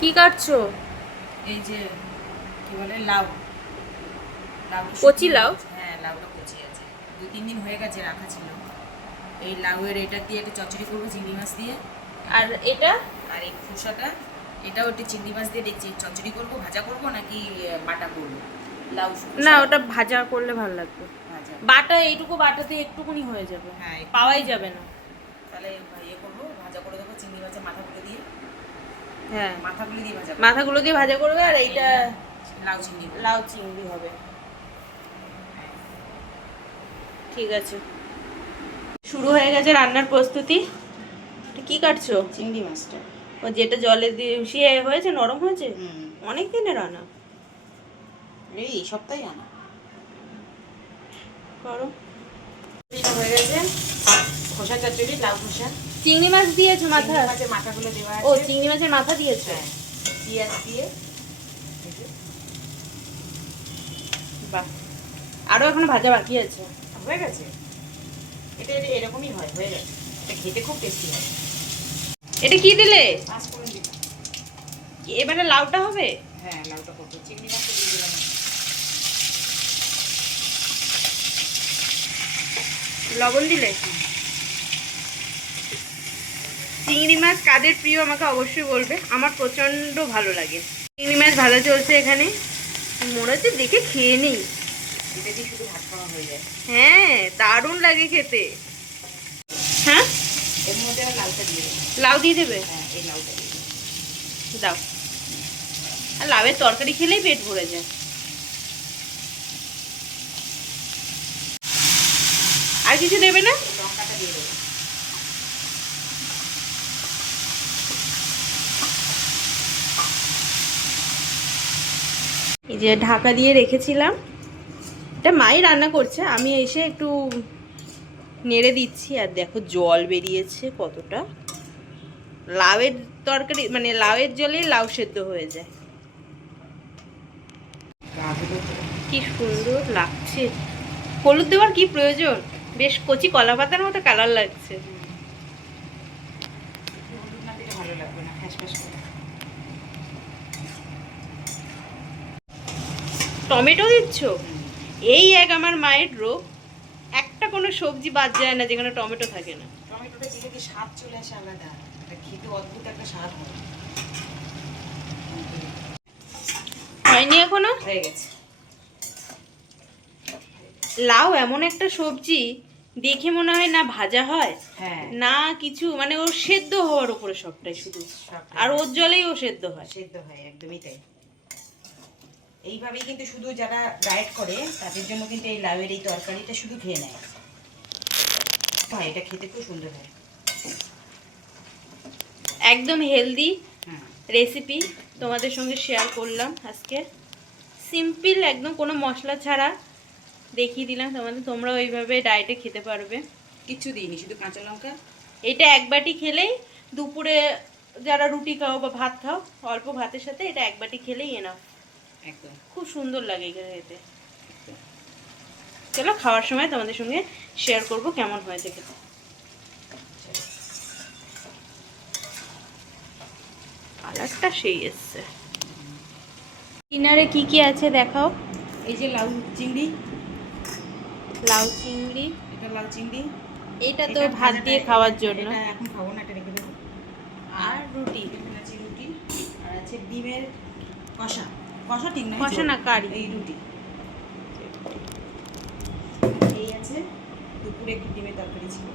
কি কাটছো? এই যে কি বলে লাউ, কচি লাউ? হ্যাঁ লাউটা কচি আছে, 2-3 দিন হয়ে গেছে রাখা ছিল। এই লাউয়ের এটা দিয়ে একটা চচ্চড়ি করবো চিংড়ি মাছ দিয়ে। আর এটা? আর এই খোসাটা, এটাও একটু চিংড়ি মাছ দিয়ে দেখছি চচ্চড়ি করবো, ভাজা করবো নাকি বাটা করবো। লাউ না, ওটা ভাজা করলে ভালো লাগবে। ভাজা, বাটা এইটুকু বাটাতে একটুকুনি হয়ে যাবে, হ্যাঁ পাওয়াই যাবে না। তাহলে ইয়ে করবো, ভাজা করে দেবো চিংড়ি মাছের মাথাগুলো দিয়ে। হ্যাঁ, মাথাগুলো দিয়ে ভাজা, মাথাগুলো দিয়ে ভাজা করবে। আর এইটা লাউ চিংড়ি, লাউ চিংড়ি হবে। ঠিক আছে, শুরু হয়ে গেছে রান্নার প্রস্তুতি। কি কাটছো? চিংড়ি মাছটা। ও যেটা জলে দিয়ে শিয়ে হয়েছে, নরম হয়েছে। হুম, অনেক দিনের আনা। এই সপ্তাহে আনা। করো। এটা হয়ে গেছে খোসা চচ্চড়ি, লাউ খোসা। চিংড়ি মাছ দিয়েছো মাথা? চিংড়ি মাছের মাথাগুলো দেওয়া আছে। ও, চিংড়ি মাছের মাথা দিয়েছো। হ্যাঁ, পেঁয়াজ দিয়ে। বাহ, আরো এখনো ভাজা বাকি আছে। হয়ে গেছে, এটা এটা এরকমই হয়, হয়ে গেছে। এটা খেতে খুব টেস্টি হয়। এটা কি দিলে? পাঁচ করে দিলাম। এবারে লাউটা হবে? হ্যাঁ লাউটা করবো, চিংড়ি মাছটা দিয়ে দিলাম। লবণ দিলে? চিংড়ি মাছ কাদের প্রিয় আমাকে অবশ্যই বলবে, আমার প্রচন্ড ভালো লাগে। চিংড়ি মাছ ভাজা চলছে এখানে, মনে হচ্ছে দেখে খেয়ে নিই। এটা দিয়ে শুধু ভাত খাওয়া হয়ে যায়। হ্যাঁ, দারুণ লাগে খেতে। হ্যাঁ, এর মধ্যে আর লাউটা দিয়ে দেবো। লাউ দিয়ে দেবে? হ্যাঁ, এই লাউটা দিয়ে দেবো। দাও। আর লাউয়ের তরকারি খেলেই পেট ভরে যায়। আর কিছু দেবে না? লঙ্কাটা দিয়ে দেবো। এই যে ঢাকা দিয়ে রেখেছিলাম, এটা মাই রান্না করছে, আমি এসে একটু নেড়ে দিচ্ছি। আর দেখো জল বেরিয়েছে কতটা। লাউয়ের তরকারি মানে লাউয়ের জলে লাউ সেদ্ধ হয়ে যায়। কি সুন্দর লাগছে। হলুদ দেওয়ার কি প্রয়োজন, বেশ কচি কলা পাতার মতো কালার লাগছে। হলুদ না দিলে ভালো লাগবে না, ফ্যাস ফ্যাস করে। টমেটো দিচ্ছ? এই এক আমার মায়ের রোগ, একটা কোনো সবজি বাদ যায় না যেখানে টমেটো থাকে না। টমেটোটা দিলে কি স্বাদ চলে আসে আলাদা, এটা খেতে অদ্ভুত একটা স্বাদ হয়। হয়নি এখনো? হয়ে গেছে। লাউ এমন একটা সবজি, দেখে মনে হয় না ভাজা হয় হ্যাঁ, না কিছু, মানে ওর সেদ্ধ হওয়ার উপরে সবটাই শুধু। সবটাই। আর ওর জলেই ও সেদ্ধ হয়। সেদ্ধ হয়, একদমই তাই। এইভাবেই কিন্তু শুধু যারা ডায়েট করে তাদের জন্য কিন্তু এই লাউয়ের এই তরকারিটা শুধু খেয়ে নেয়। হ্যাঁ, এটা খেতে খুব সুন্দর হয়। একদম হেলদি হুম, রেসিপি তোমাদের সঙ্গে শেয়ার করলাম আজকে। সিম্পল একদম, কোনো মশলা ছাড়া দেখিয়ে দিলাম তোমাদের, তোমরা ওইভাবে ডায়েটে খেতে পারবে। কিচ্ছু দিইনি, শুধু কাঁচা লঙ্কা। এটা এক বাটি খেলেই, দুপুরে যারা রুটি খাও বা ভাত খাও অল্প ভাতের সাথে এটা এক বাটি খেলেই এনাফ। একদম খুব সুন্দর লাগে এখানে খেতে। চলো খাওয়ার সময় তোমাদের সঙ্গে শেয়ার করব কেমন হয়েছে খেতে। কালারটা সেই এসছে। ডিনারে কি কি আছে দেখাও। এই যে লাউ চিংড়ি, লাউ চিংড়ি, এটা লাউ চিংড়ি। এটা তো ভাত দিয়ে খাওয়ার জন্য। এটা এখন খাবো না, এটা রেখে দেবো। আর রুটি, এখানে আছে রুটি, আর আছে ডিমের কষা। কষা ঠিক না, কষা না, কারি। এই রুটি। এই আছে, দুপুরে একটু ডিমের তরকারি ছিল।